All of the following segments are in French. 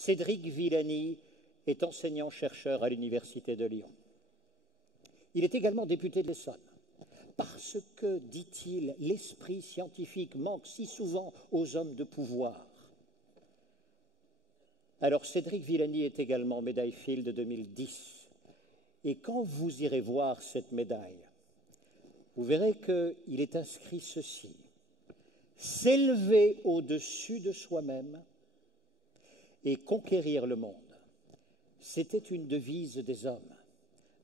Cédric Villani est enseignant-chercheur à l'Université de Lyon. Il est également député de l'Essonne. Parce que, dit-il, l'esprit scientifique manque si souvent aux hommes de pouvoir. Alors Cédric Villani est également médaille Fields de 2010. Et quand vous irez voir cette médaille, vous verrez qu'il est inscrit ceci: s'élever au-dessus de soi-même et conquérir le monde. C'était une devise des hommes.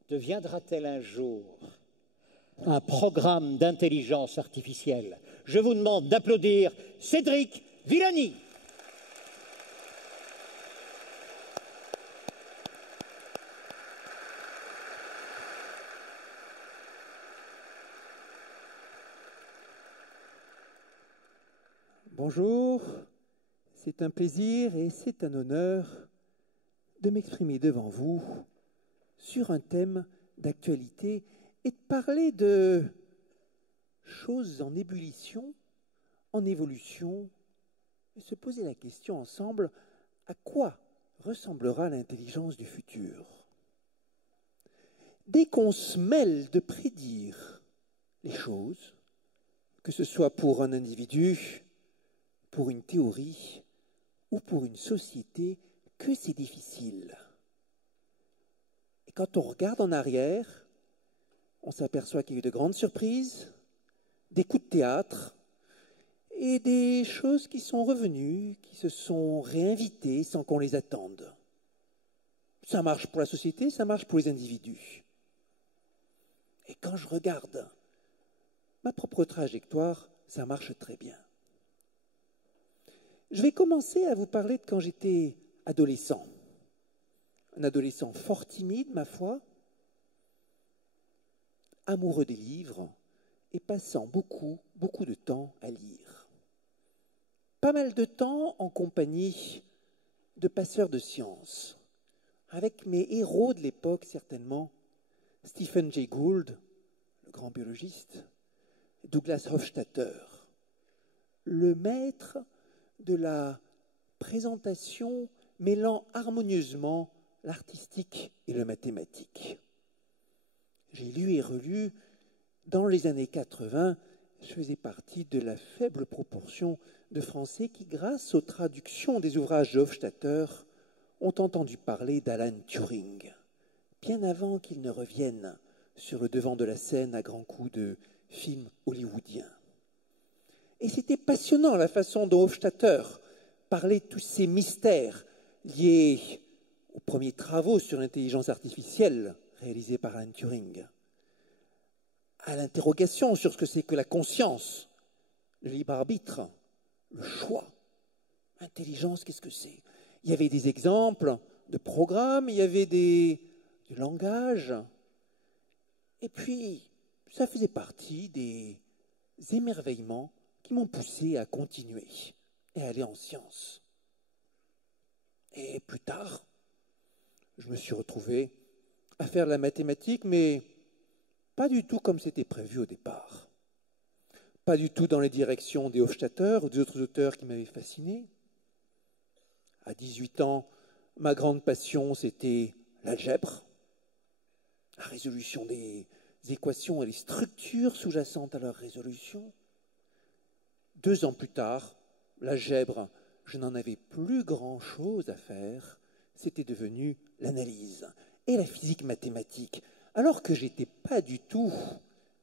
Deviendra-t-elle un jour un programme d'intelligence artificielle? Je vous demande d'applaudir Cédric Villani. Bonjour, c'est un plaisir et c'est un honneur de m'exprimer devant vous sur un thème d'actualité et de parler de choses en ébullition, en évolution, et se poser la question ensemble: à quoi ressemblera l'intelligence du futur? Dès qu'on se mêle de prédire les choses, que ce soit pour un individu, pour une théorie ou pour une société, que c'est difficile. Et quand on regarde en arrière, on s'aperçoit qu'il y a eu de grandes surprises, des coups de théâtre et des choses qui sont revenues, qui se sont réinvitées sans qu'on les attende. Ça marche pour la société, ça marche pour les individus. Et quand je regarde ma propre trajectoire, ça marche très bien. Je vais commencer à vous parler de quand j'étais adolescent. Un adolescent fort timide, ma foi, amoureux des livres et passant beaucoup de temps à lire. Pas mal de temps en compagnie de passeurs de sciences, avec mes héros de l'époque certainement, Stephen Jay Gould, le grand biologiste, Douglas Hofstadter, le maître de la présentation mêlant harmonieusement l'artistique et le mathématique. J'ai lu et relu. Dans les années 80, je faisais partie de la faible proportion de Français qui, grâce aux traductions des ouvrages de Hofstadter, ont entendu parler d'Alan Turing, bien avant qu'il ne revienne sur le devant de la scène à grands coups de films hollywoodiens. Et c'était passionnant la façon dont Hofstadter parlait de tous ces mystères liés aux premiers travaux sur l'intelligence artificielle réalisés par Alan Turing, à l'interrogation sur ce que c'est que la conscience, le libre arbitre, le choix. Intelligence, qu'est-ce que c'est? Il y avait des exemples de programmes, il y avait du langage, et puis ça faisait partie des émerveillements qui m'ont poussé à continuer et à aller en sciences. Et plus tard, je me suis retrouvé à faire de la mathématique, mais pas du tout comme c'était prévu au départ. Pas du tout dans les directions des Hofstadter ou des autres auteurs qui m'avaient fasciné. À 18 ans, ma grande passion, c'était l'algèbre, la résolution des équations et les structures sous-jacentes à leur résolution. 2 ans plus tard, l'algèbre, je n'en avais plus grand-chose à faire. C'était devenu l'analyse et la physique mathématique, alors que je n'étais pas du tout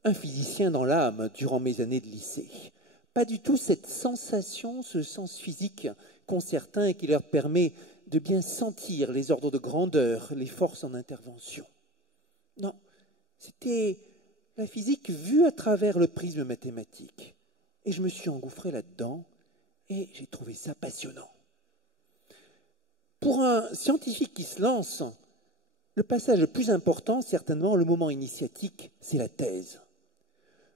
un physicien dans l'âme durant mes années de lycée. Pas du tout cette sensation, ce sens physique qu'ont certains et qui leur permet de bien sentir les ordres de grandeur, les forces en intervention. Non, c'était la physique vue à travers le prisme mathématique. Et je me suis engouffré là-dedans et j'ai trouvé ça passionnant. Pour un scientifique qui se lance, le passage le plus important, certainement le moment initiatique, c'est la thèse.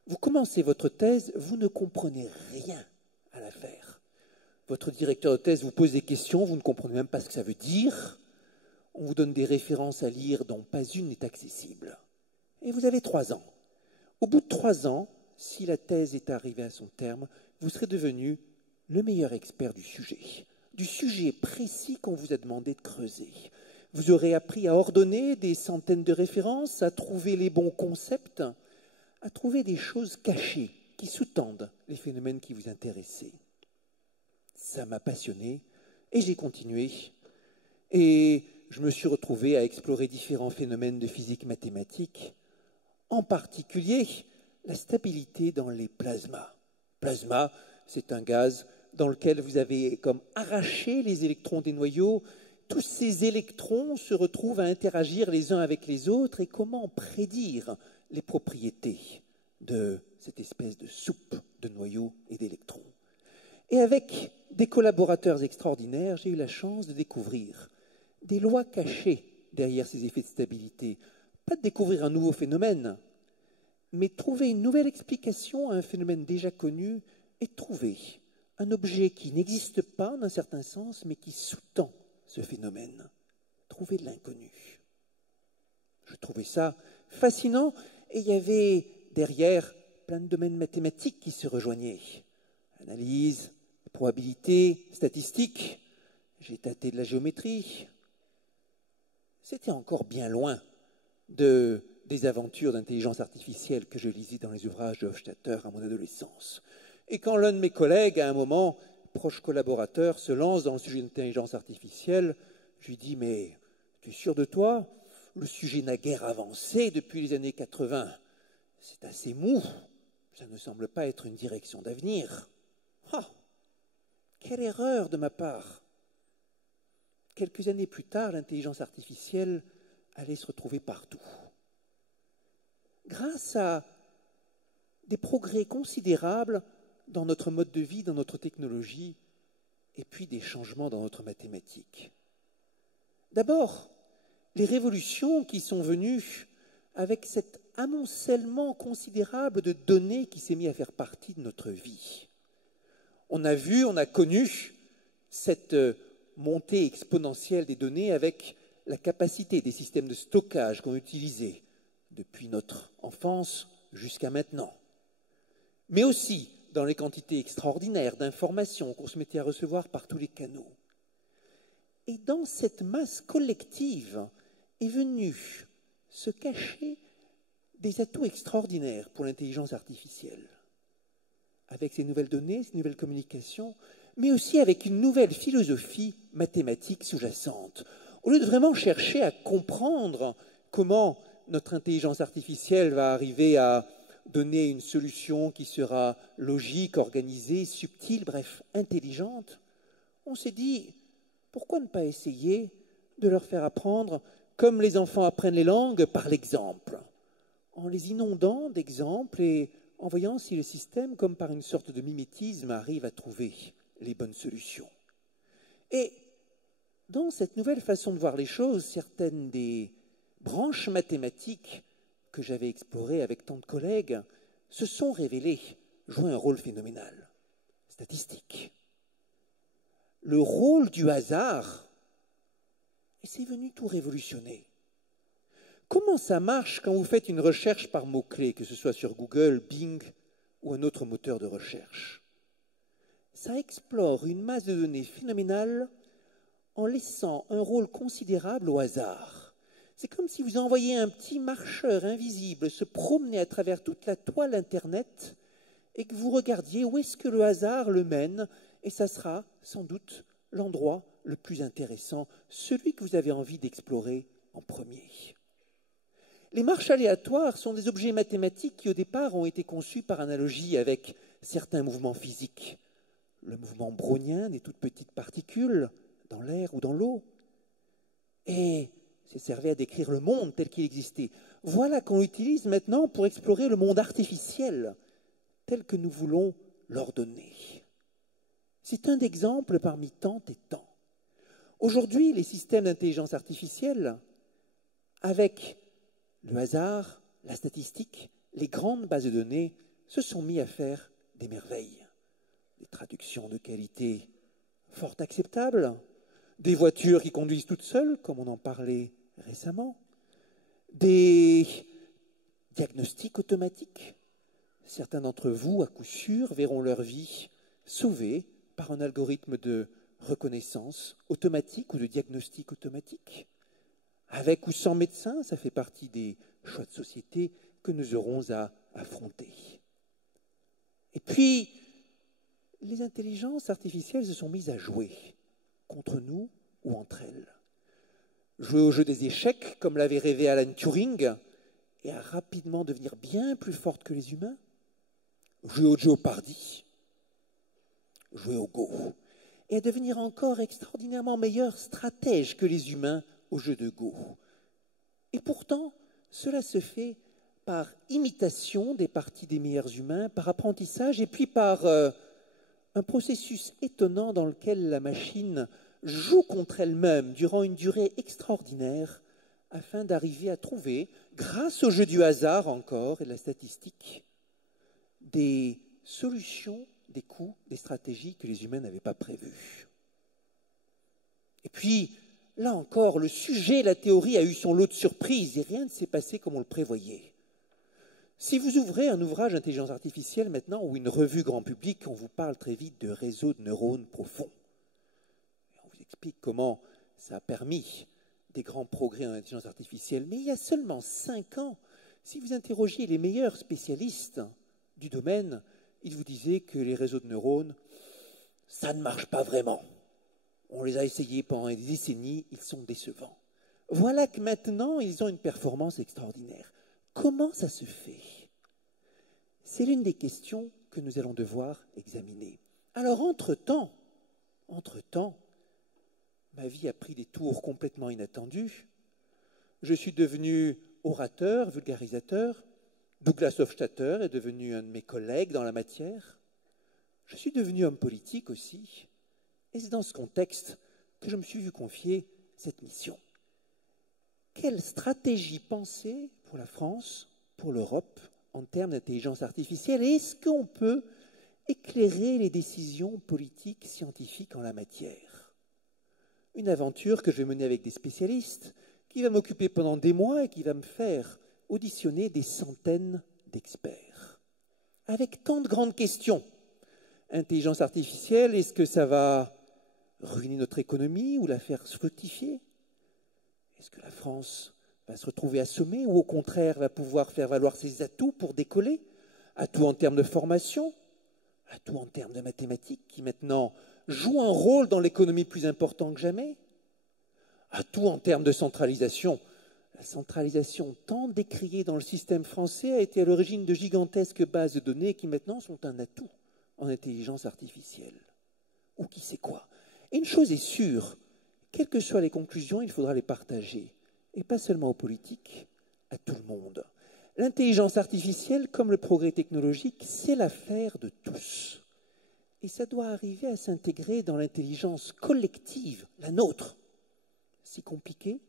Vous commencez votre thèse, vous ne comprenez rien à l'affaire. Votre directeur de thèse vous pose des questions, vous ne comprenez même pas ce que ça veut dire. On vous donne des références à lire dont pas une n'est accessible. Et vous avez 3 ans. Au bout de 3 ans, si la thèse est arrivée à son terme, vous serez devenu le meilleur expert du sujet, du sujet précis qu'on vous a demandé de creuser. Vous aurez appris à ordonner des centaines de références, à trouver les bons concepts, à trouver des choses cachées qui sous-tendent les phénomènes qui vous intéressaient. Ça m'a passionné et j'ai continué. Et je me suis retrouvé à explorer différents phénomènes de physique mathématique, en particulier la stabilité dans les plasmas. Plasma, c'est un gaz dans lequel vous avez comme arraché les électrons des noyaux. Tous ces électrons se retrouvent à interagir les uns avec les autres. Et comment prédire les propriétés de cette espèce de soupe de noyaux et d'électrons? Et avec des collaborateurs extraordinaires, j'ai eu la chance de découvrir des lois cachées derrière ces effets de stabilité. Pas de découvrir un nouveau phénomène, mais trouver une nouvelle explication à un phénomène déjà connu et trouver un objet qui n'existe pas d'un certain sens, mais qui sous-tend ce phénomène. Trouver de l'inconnu. Je trouvais ça fascinant et il y avait derrière plein de domaines mathématiques qui se rejoignaient. Analyse, probabilité, statistique, j'ai tâté de la géométrie. C'était encore bien loin des aventures d'intelligence artificielle que je lisais dans les ouvrages de Hofstadter à mon adolescence. Et quand l'un de mes collègues, à un moment, proche collaborateur, se lance dans le sujet de l'intelligence artificielle, je lui dis « Mais tu es sûr de toi? Le sujet n'a guère avancé depuis les années 80. C'est assez mou. Ça ne semble pas être une direction d'avenir. » Ah, quelle erreur de ma part! Quelques années plus tard, l'intelligence artificielle allait se retrouver partout. Grâce à des progrès considérables dans notre mode de vie, dans notre technologie, et puis des changements dans notre mathématique. D'abord, les révolutions qui sont venues avec cet amoncellement considérable de données qui s'est mis à faire partie de notre vie. On a vu, on a connu cette montée exponentielle des données avec la capacité des systèmes de stockage qu'on utilisait depuis notre enfance jusqu'à maintenant. Mais aussi dans les quantités extraordinaires d'informations qu'on se mettait à recevoir par tous les canaux. Et dans cette masse collective est venu se cacher des atouts extraordinaires pour l'intelligence artificielle. Avec ces nouvelles données, ces nouvelles communications, mais aussi avec une nouvelle philosophie mathématique sous-jacente. Au lieu de vraiment chercher à comprendre comment notre intelligence artificielle va arriver à donner une solution qui sera logique, organisée, subtile, bref, intelligente, on s'est dit, pourquoi ne pas essayer de leur faire apprendre comme les enfants apprennent les langues, par l'exemple, en les inondant d'exemples et en voyant si le système, comme par une sorte de mimétisme, arrive à trouver les bonnes solutions. Et dans cette nouvelle façon de voir les choses, certaines des branches mathématiques que j'avais explorées avec tant de collègues se sont révélées jouer un rôle phénoménal, statistique. Le rôle du hasard, et c'est venu tout révolutionner. Comment ça marche quand vous faites une recherche par mots-clés, que ce soit sur Google, Bing ou un autre moteur de recherche? Ça explore une masse de données phénoménale en laissant un rôle considérable au hasard. C'est comme si vous envoyiez un petit marcheur invisible se promener à travers toute la toile Internet et que vous regardiez où est-ce que le hasard le mène, et ça sera sans doute l'endroit le plus intéressant, celui que vous avez envie d'explorer en premier. Les marches aléatoires sont des objets mathématiques qui au départ ont été conçus par analogie avec certains mouvements physiques. Le mouvement brownien des toutes petites particules dans l'air ou dans l'eau. Et ça servait à décrire le monde tel qu'il existait. Voilà qu'on utilise maintenant pour explorer le monde artificiel tel que nous voulons l'ordonner. C'est un exemple parmi tant et tant. Aujourd'hui, les systèmes d'intelligence artificielle, avec le hasard, la statistique, les grandes bases de données, se sont mis à faire des merveilles. Des traductions de qualité fort acceptables, des voitures qui conduisent toutes seules, comme on en parlait récemment, des diagnostics automatiques. Certains d'entre vous, à coup sûr, verront leur vie sauvée par un algorithme de reconnaissance automatique ou de diagnostic automatique. Avec ou sans médecin, ça fait partie des choix de société que nous aurons à affronter. Et puis, les intelligences artificielles se sont mises à jouer contre nous ou entre elles. Jouer au jeu des échecs, comme l'avait rêvé Alan Turing, et à rapidement devenir bien plus forte que les humains. Jouer au Jeopardy, jouer au Go, et à devenir encore extraordinairement meilleur stratège que les humains au jeu de Go. Et pourtant, cela se fait par imitation des parties des meilleurs humains, par apprentissage, et puis par un processus étonnant dans lequel la machine joue contre elle-même durant une durée extraordinaire afin d'arriver à trouver, grâce au jeu du hasard encore et de la statistique, des solutions, des coups, des stratégies que les humains n'avaient pas prévues. Et puis, là encore, le sujet, la théorie a eu son lot de surprises et rien ne s'est passé comme on le prévoyait. Si vous ouvrez un ouvrage d'intelligence artificielle maintenant ou une revue grand public, on vous parle très vite de réseaux de neurones profonds. On vous explique comment ça a permis des grands progrès en intelligence artificielle. Mais il y a seulement 5 ans, si vous interrogiez les meilleurs spécialistes du domaine, ils vous disaient que les réseaux de neurones, ça ne marche pas vraiment. On les a essayés pendant des décennies, ils sont décevants. Voilà que maintenant, ils ont une performance extraordinaire. Comment ça se fait? C'est l'une des questions que nous allons devoir examiner. Alors, entre-temps, ma vie a pris des tours complètement inattendus. Je suis devenu orateur, vulgarisateur. Douglas Hofstadter est devenu un de mes collègues dans la matière. Je suis devenu homme politique aussi. Et c'est dans ce contexte que je me suis vu confier cette mission. Quelle stratégie penser pour la France, pour l'Europe, en termes d'intelligence artificielle? Et est-ce qu'on peut éclairer les décisions politiques, scientifiques en la matière? Une aventure que je vais mener avec des spécialistes, qui va m'occuper pendant des mois et qui va me faire auditionner des centaines d'experts. Avec tant de grandes questions. Intelligence artificielle, est-ce que ça va ruiner notre économie ou la faire fructifier? Est-ce que la France va se retrouver assommée ou au contraire va pouvoir faire valoir ses atouts pour décoller? Atouts en termes de formation, atouts en termes de mathématiques qui maintenant jouent un rôle dans l'économie plus important que jamais, atouts en termes de centralisation. La centralisation tant décriée dans le système français a été à l'origine de gigantesques bases de données qui maintenant sont un atout en intelligence artificielle. Ou qui sait quoi. Et une chose est sûre, quelles que soient les conclusions, il faudra les partager. Et pas seulement aux politiques, à tout le monde. L'intelligence artificielle, comme le progrès technologique, c'est l'affaire de tous. Et ça doit arriver à s'intégrer dans l'intelligence collective, la nôtre. Si compliqué,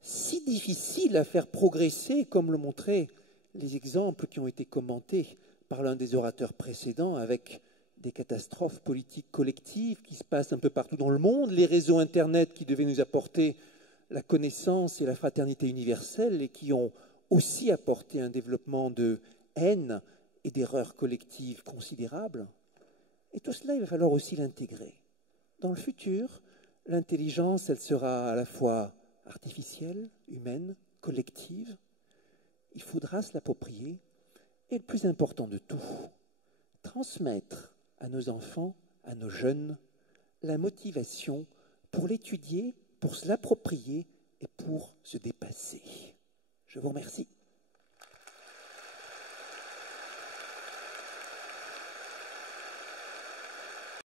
si difficile à faire progresser, comme le montraient les exemples qui ont été commentés par l'un des orateurs précédents, avec des catastrophes politiques collectives qui se passent un peu partout dans le monde, les réseaux Internet qui devaient nous apporter la connaissance et la fraternité universelle et qui ont aussi apporté un développement de haine et d'erreurs collectives considérables. Et tout cela, il va falloir aussi l'intégrer. Dans le futur, l'intelligence, elle sera à la fois artificielle, humaine, collective. Il faudra se l'approprier. Et le plus important de tout, transmettre à nos enfants, à nos jeunes, la motivation pour l'étudier, pour se l'approprier et pour se dépasser. Je vous remercie.